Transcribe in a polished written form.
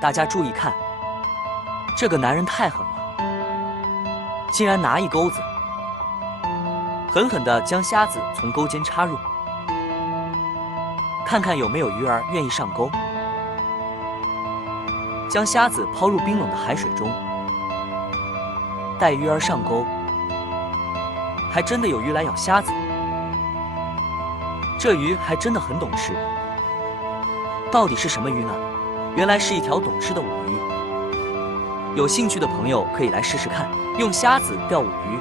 大家注意看，这个男人太狠了，竟然拿一钩子，狠狠地将虾子从钩间插入，看看有没有鱼儿愿意上钩。将虾子抛入冰冷的海水中，待鱼儿上钩，还真的有鱼来咬虾子。这鱼还真的很懂事，到底是什么鱼呢？原来是一条懂事的舞鱼。有兴趣的朋友可以来试试看，用虾子钓舞鱼。